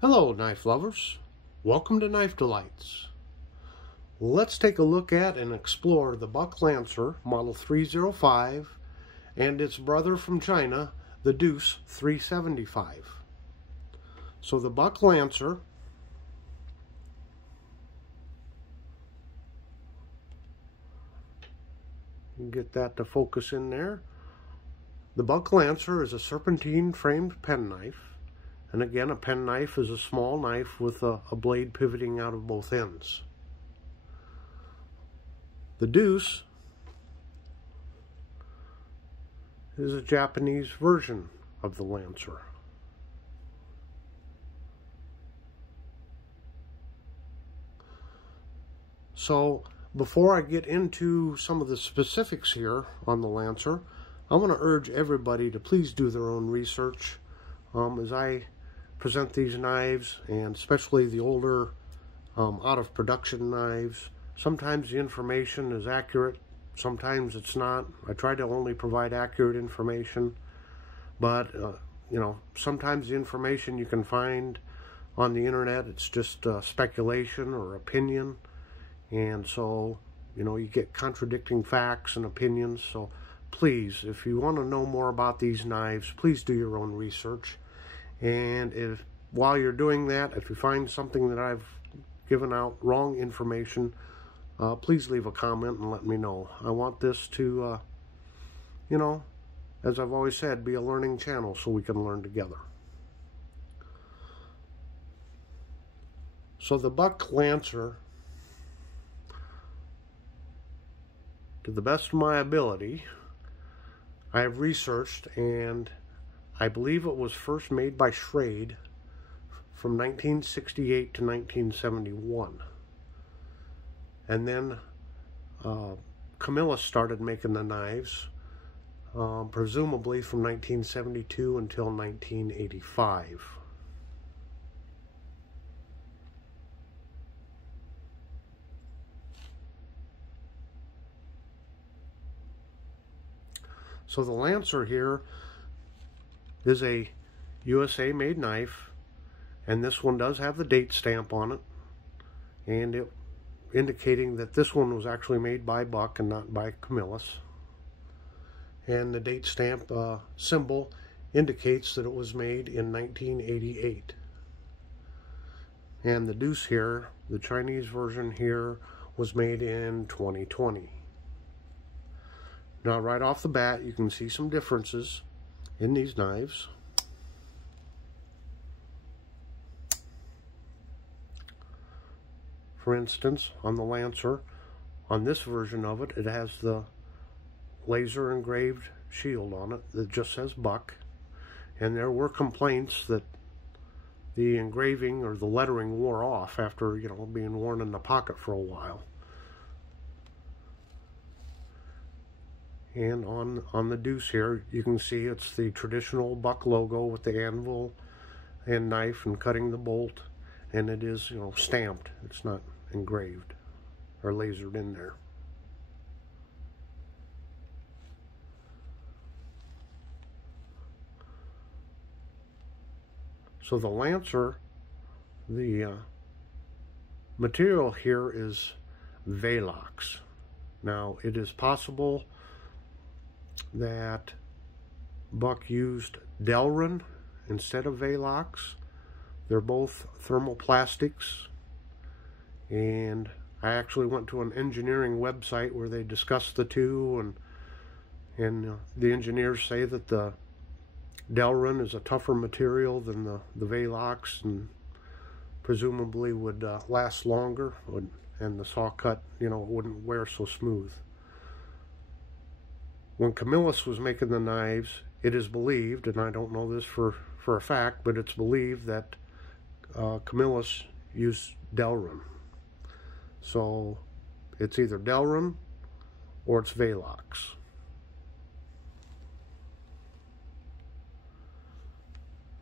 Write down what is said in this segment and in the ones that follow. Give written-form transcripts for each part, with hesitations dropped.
Hello, knife lovers. Welcome to Knife Delights. Let's take a look at and explore the Buck Lancer Model 305 and its brother from China, the Deuce 375. So the Buck Lancer get that to focus in there. The Buck Lancer is a serpentine framed penknife. And again, a penknife is a small knife with a blade pivoting out of both ends. The Deuce is a Japanese version of the Lancer. So, before I get into some of the specifics here on the Lancer, I want to urge everybody to please do their own research as I present these knives, and especially the older out of production knives. Sometimes the information is accurate, sometimes it's not. I try to only provide accurate information, but sometimes the information you can find on the internet, it's just speculation or opinion, and so you get contradicting facts and opinions. So please, if you want to know more about these knives, please do your own research. And while you're doing that, if you find something that I've given out wrong information, please leave a comment and let me know. I want this to, as I've always said, be a learning channel so we can learn together. So the Buck Lancer, to the best of my ability, I have researched, and I believe it was first made by Schrade from 1968 to 1971. And then Camillus started making the knives, presumably from 1972 until 1985. So the Lancer here is a USA made knife, and this one does have the date stamp on it, and it indicating that this one was actually made by Buck and not by Camillus. And the date stamp symbol indicates that it was made in 1988. And the Deuce here, the Chinese version here, was made in 2020. Now right off the bat, you can see some differences in these knives. For instance, on the Lancer, on this version of it, it has the laser engraved shield on it that just says Buck. And there were complaints that the engraving or the lettering wore off after, being worn in the pocket for a while. And on the Deuce here, you can see it's the traditional Buck logo with the anvil and knife and cutting the bolt, and it is, stamped. It's not engraved or lasered in there. So the Lancer, the material here is Velox. Now, it is possible that Buck used Delrin instead of Velox. They're both thermoplastics, and I actually went to an engineering website where they discussed the two, and the engineers say that the Delrin is a tougher material than the Velox, and presumably would last longer, and the saw cut wouldn't wear so smooth. When Camillus was making the knives, it is believed, and I don't know this for a fact, but it's believed that Camillus used Delrin. So it's either Delrin or it's Velox.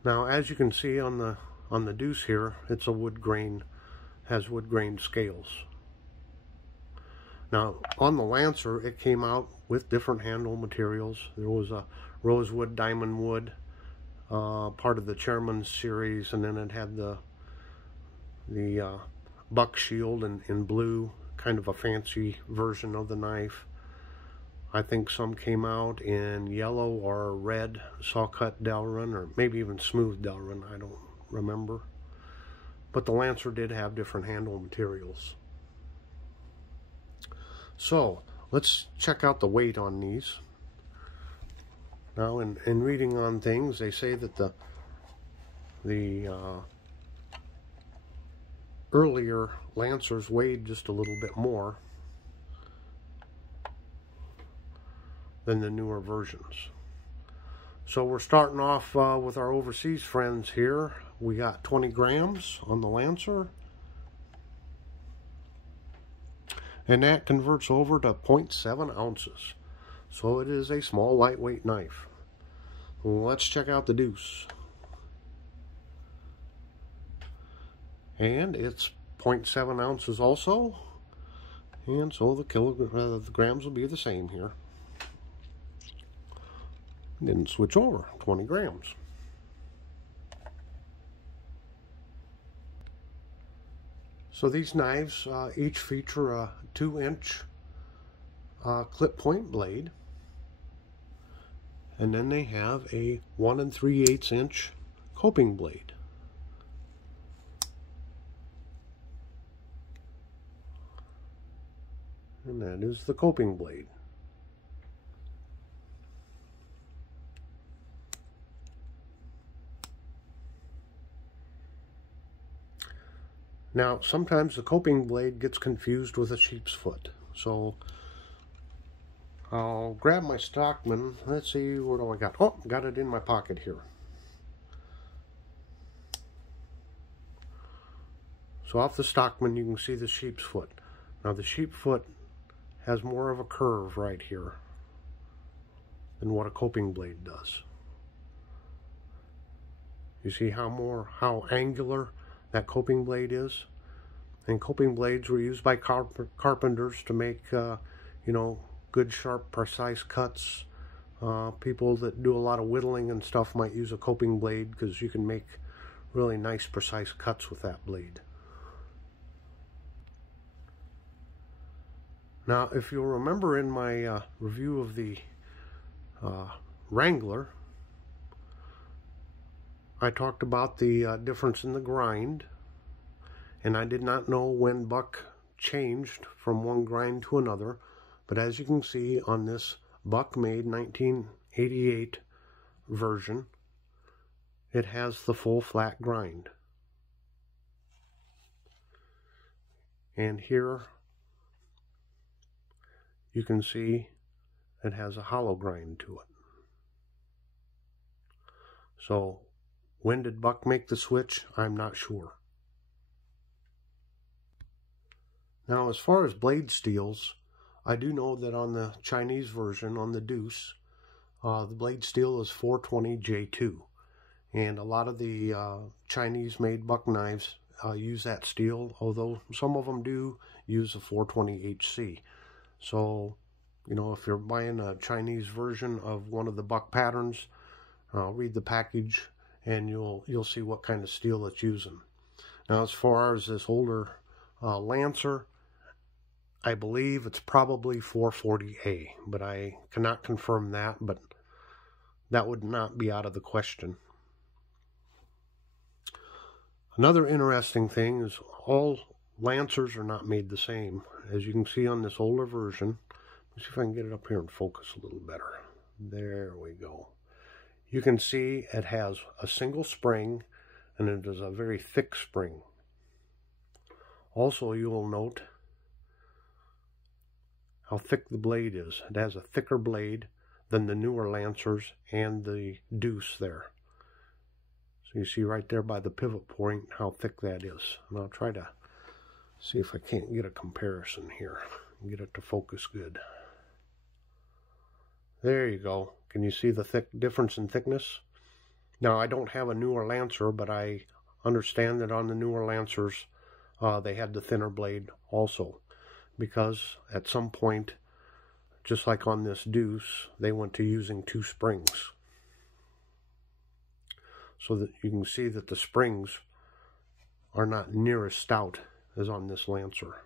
Now, as you can see on the Deuce here, it's a wood grain, has wood grain scales. Now, on the Lancer, it came out with different handle materials. There was a rosewood, diamond wood, part of the Chairman's series, and then it had the buck shield in blue, kind of a fancy version of the knife. I think some came out in yellow or red saw-cut Delrin, or maybe even smooth Delrin, I don't remember. But the Lancer did have different handle materials. So, let's check out the weight on these. Now, in reading on things, they say that the earlier Lancers weighed just a little bit more than the newer versions. So we're starting off with our overseas friends here. We got 20 grams on the Lancer, and that converts over to 0.7 ounces. So it is a small, lightweight knife. Let's check out the Deuce. And it's 0.7 ounces also, and so the grams will be the same here. Then switch over, 20 grams. So these knives each feature a 2-inch clip point blade, and then they have a 1 3/8 inch coping blade. And that is the coping blade. Now, sometimes the coping blade gets confused with a sheep's foot. So, I'll grab my Stockman. Let's see, what do I got? Oh, got it in my pocket here. So off the Stockman, you can see the sheep's foot. Now, the sheep foot has more of a curve right here than what a coping blade does. You see how angular that coping blade is? And coping blades were used by carpenters to make, you know, good, sharp, precise cuts. People that do a lot of whittling and stuff might use a coping blade because you can make really nice, precise cuts with that blade. Now, if you'll remember in my review of the Wrangler, I talked about the difference in the grind, and I did not know when buck changed from one grind to another, but as you can see on this buck made 1988 version, it has the full flat grind. And here you can see it has a hollow grind to it. So, when did Buck make the switch? I'm not sure. Now, as far as blade steels, I do know that on the Chinese version, on the Deuce, the blade steel is 420J2. And a lot of the Chinese-made buck knives use that steel, although some of them do use a 420HC. So, you know, if you're buying a Chinese version of one of the buck patterns, read the package and you'll see what kind of steel it's using. Now, as far as this older Lancer, I believe it's probably 440A, but I cannot confirm that, but that would not be out of the question. Another interesting thing is all Lancers are not made the same. As you can see on this older version, let's see if I can get it up here and focus a little better. There we go. You can see it has a single spring, and it is a very thick spring. Also, you will note how thick the blade is. It has a thicker blade than the newer Lancers and the Deuce there. So you see right there by the pivot point how thick that is. And I'll try to see if I can't get a comparison here and get it to focus good. There you go. Can you see the difference in thickness? Now, I don't have a newer Lancer, but I understand that on the newer Lancers, they had the thinner blade also, because at some point, just like on this Deuce, they went to using 2 springs. so that you can see that the springs are not near as stout as on this Lancer.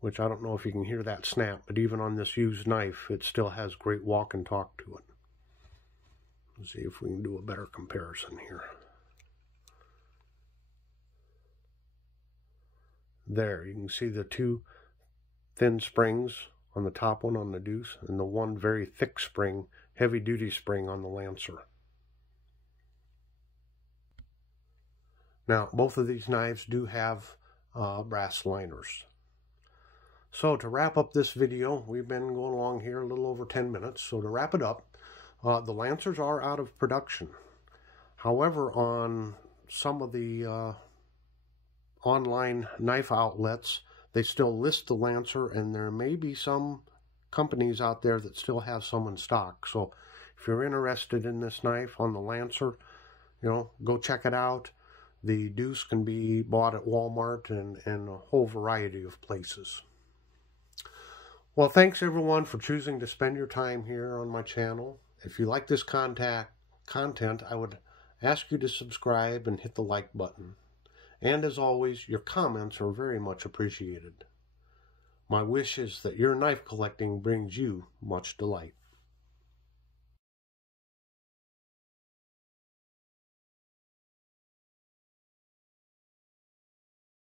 Which I don't know if you can hear that snap, but even on this used knife, it still has great walk and talk to it. Let's see if we can do a better comparison here. There, you can see the two thin springs on the top one on the Deuce, and the one very thick spring, heavy-duty spring on the Lancer. Now, both of these knives do have brass liners. So to wrap up this video, we've been going along here a little over 10 minutes. So to wrap it up, the Lancers are out of production. However, on some of the online knife outlets, they still list the Lancer, and there may be some companies out there that still have some in stock. So if you're interested in this knife on the Lancer, you know, go check it out. The Deuce can be bought at Walmart and a whole variety of places. Well, thanks everyone for choosing to spend your time here on my channel. If you like this content, I would ask you to subscribe and hit the like button. And as always, your comments are very much appreciated. My wish is that your knife collecting brings you much delight.